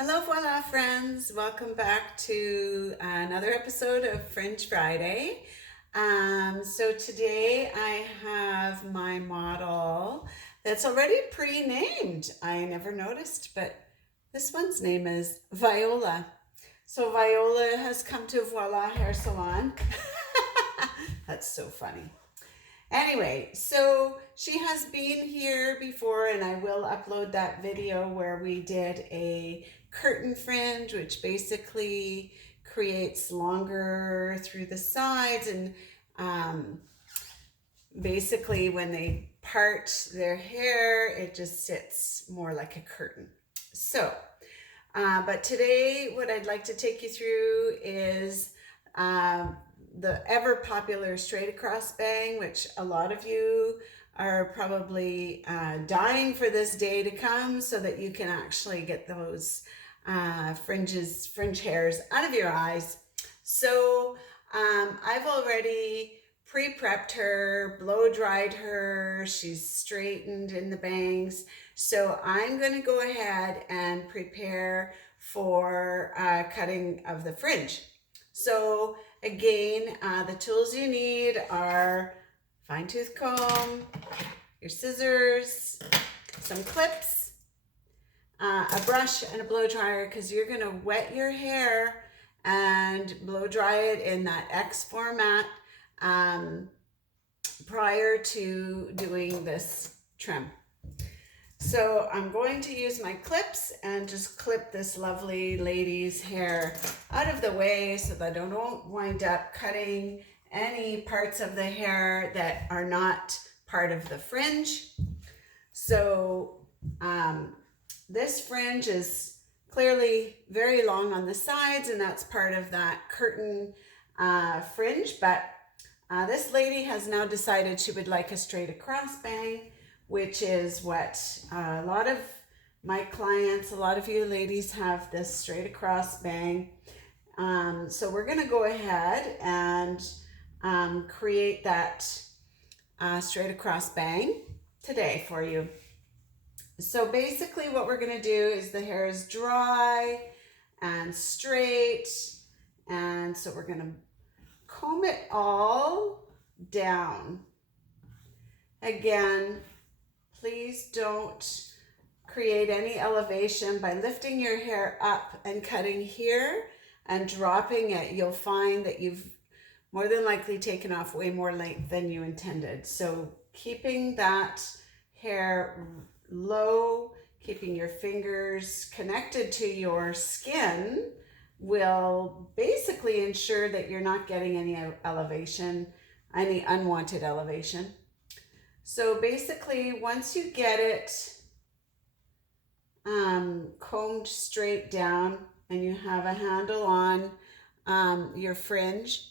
Hello, voila, friends. Welcome back to another episode of Fringe Friday. So today I have my model that's already pre-named. I never noticed, but this one's name is Viola. So Viola has come to Voila Hair Salon. That's so funny. Anyway, so she has been here before, and I will upload that video where we did a curtain fringe, which basically creates longer through the sides. And um, basically, when they part their hair, it just sits more like a curtain. So, but today, what I'd like to take you through is um, the ever popular straight across bang, which a lot of you are probably dying for this day to come so that you can actually get those fringe hairs out of your eyes. So I've already pre-prepped her, blow dried her, she's straightened in the bangs. So I'm going to go ahead and prepare for cutting of the fringe. So again, the tools you need are fine tooth comb, your scissors, some clips, a brush, and a blow dryer, because you're going to wet your hair and blow dry it in that X format prior to doing this trim. So I'm going to use my clips and just clip this lovely lady's hair out of the way so that I don't wind up cutting any parts of the hair that are not part of the fringe. So this fringe is clearly very long on the sides, and that's part of that curtain fringe, but this lady has now decided she would like a straight across bang, which is what a lot of my clients, a lot of you ladies have this straight across bang. So we're going to go ahead and create that straight across bang today for you. So basically what we're going to do is the hair is dry and straight, and so we're going to comb it all down. Again, please don't create any elevation by lifting your hair up and cutting here and dropping it. You'll find that you've more than likely taken off way more length than you intended. So keeping that hair low, keeping your fingers connected to your skin will basically ensure that you're not getting any elevation, any unwanted elevation. So basically, once you get it combed straight down and you have a handle on your fringe,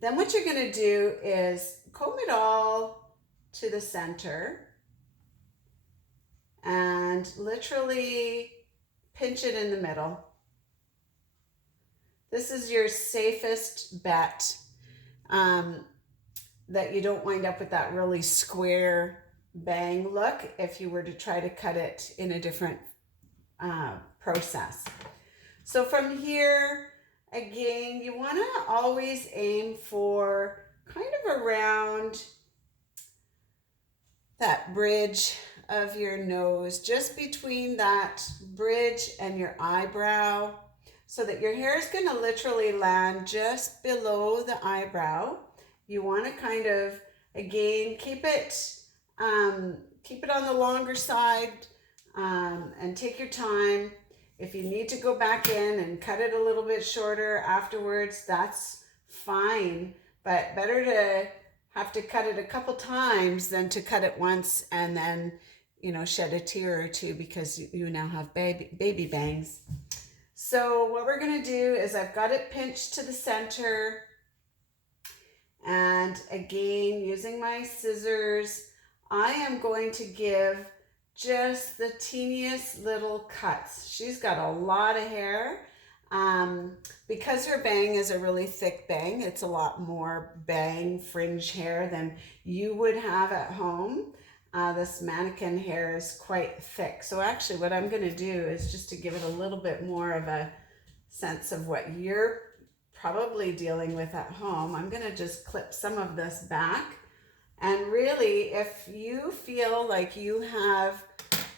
then what you're going to do is comb it all to the center and literally pinch it in the middle. This is your safest bet that you don't wind up with that really square bang look if you were to try to cut it in a different process. So from here, again, you want to always aim for kind of around that bridge of your nose, just between that bridge and your eyebrow, so that your hair is going to literally land just below the eyebrow. You want to kind of, again, keep it on the longer side and take your time. If you need to go back in and cut it a little bit shorter afterwards, that's fine. But better to have to cut it a couple times than to cut it once and then, shed a tear or two because you now have baby bangs. So what we're going to do is I've got it pinched to the center. And again, using my scissors, I am going to give just the teeniest little cuts. She's got a lot of hair. Because her bang is a really thick bang, it's a lot more bang fringe hair than you would have at home. this mannequin hair is quite thick. So actually what I'm gonna do is just to give it a little bit more of a sense of what you're probably dealing with at home, I'm gonna just clip some of this back. And really, if you feel like you have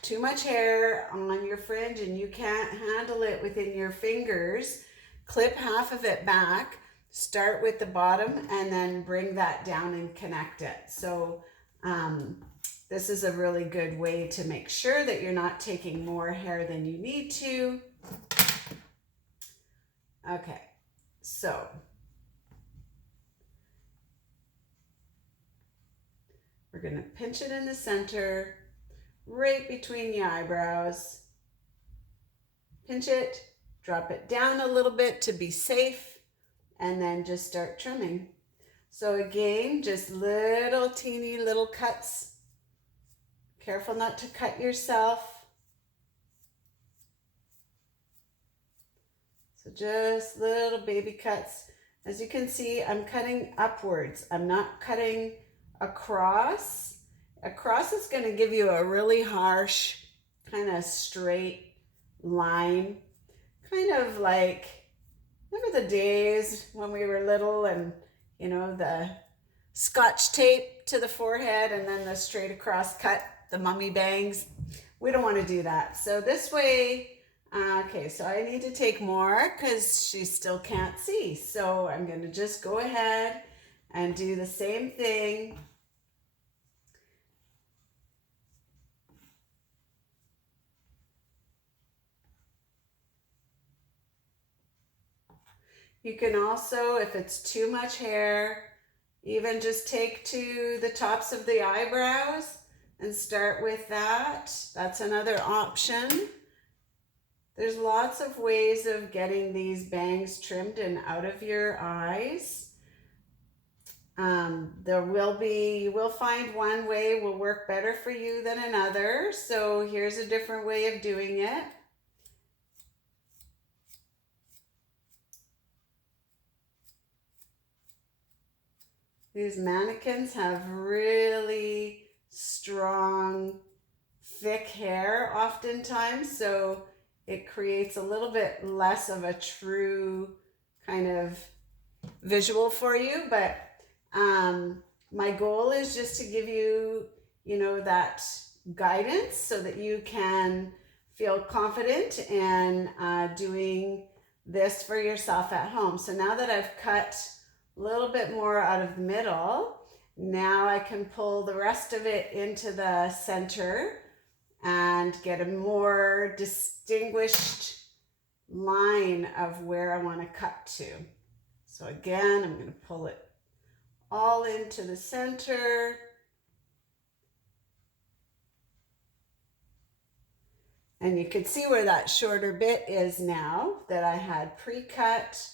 too much hair on your fringe and you can't handle it within your fingers, clip half of it back, start with the bottom, and then bring that down and connect it. So this is a really good way to make sure that you're not taking more hair than you need to. Okay, so we're gonna pinch it in the center, right between the eyebrows. Pinch it, drop it down a little bit to be safe, and then just start trimming. So again, just little teeny little cuts. Careful not to cut yourself. So just little baby cuts. As you can see, I'm cutting upwards. I'm not cutting across. Across is going to give you a really harsh, kind of straight line. Kind of like, remember the days when we were little and, you know, the Scotch tape to the forehead and then the straight across cut, the mummy bangs? We don't want to do that. So this way, okay, so I need to take more because she still can't see. So I'm going to just go ahead and do the same thing. You can also, if it's too much hair, even just take to the tops of the eyebrows and start with that. That's another option. There's lots of ways of getting these bangs trimmed and out of your eyes. You will find one way will work better for you than another. So here's a different way of doing it. These mannequins have really strong, thick hair oftentimes, so it creates a little bit less of a true kind of visual for you. But my goal is just to give you, you know, that guidance so that you can feel confident in doing this for yourself at home. So now that I've cut a little bit more out of the middle, now I can pull the rest of it into the center and get a more distinguished line of where I want to cut to. So again, I'm going to pull it all into the center. And you can see where that shorter bit is now that I had pre-cut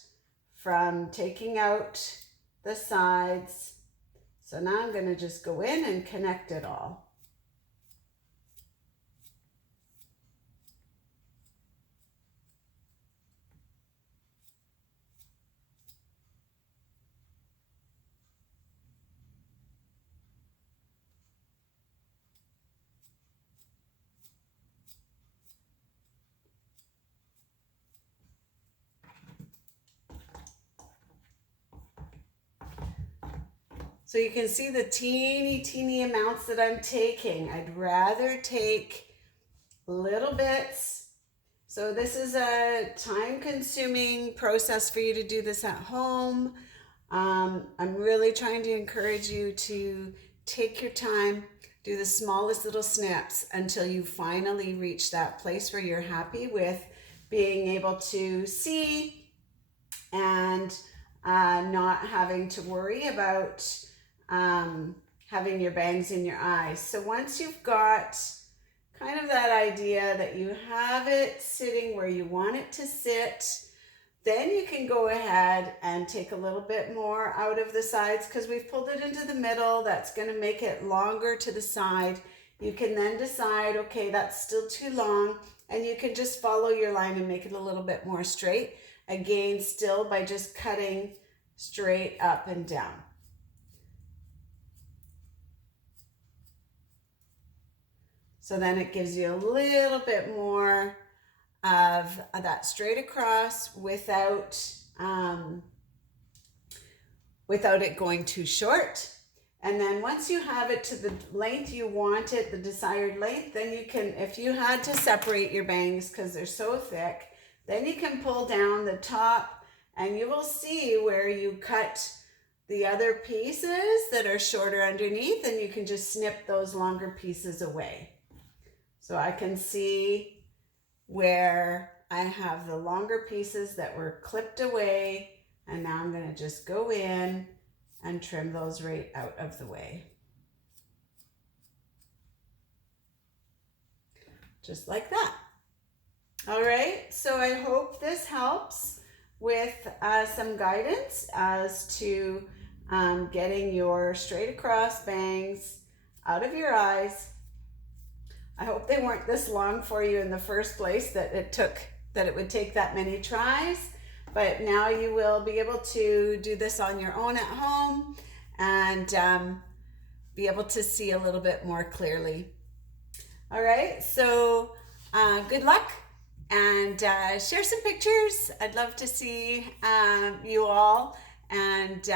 from taking out the sides. So now I'm going to just go in and connect it all. So you can see the teeny amounts that I'm taking. I'd rather take little bits. So this is a time-consuming process for you to do this at home. I'm really trying to encourage you to take your time, do the smallest little snips until you finally reach that place where you're happy with being able to see and not having to worry about having your bangs in your eyes. So once you've got kind of that idea that you have it sitting where you want it to sit, then you can go ahead and take a little bit more out of the sides because we've pulled it into the middle. That's going to make it longer to the side. You can then decide, okay, that's still too long, and you can just follow your line and make it a little bit more straight. Again, still by just cutting straight up and down. So then it gives you a little bit more of that straight across without it going too short. And then once you have it to the length you want it, the desired length, then you can, if you had to separate your bangs because they're so thick, then you can pull down the top and you will see where you cut the other pieces that are shorter underneath, and you can just snip those longer pieces away. So I can see where I have the longer pieces that were clipped away, and now I'm going to just go in and trim those right out of the way. Just like that. All right, so I hope this helps with some guidance as to getting your straight across bangs out of your eyes. I hope they weren't this long for you in the first place, that it would take that many tries. But now you will be able to do this on your own at home and be able to see a little bit more clearly. All right, so good luck, and share some pictures. I'd love to see you all, and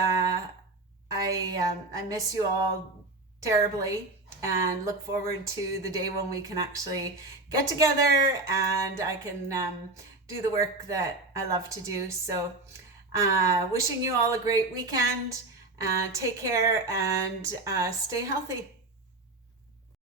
I miss you all terribly, and look forward to the day when we can actually get together and I can do the work that I love to do. So wishing you all a great weekend. Take care and stay healthy.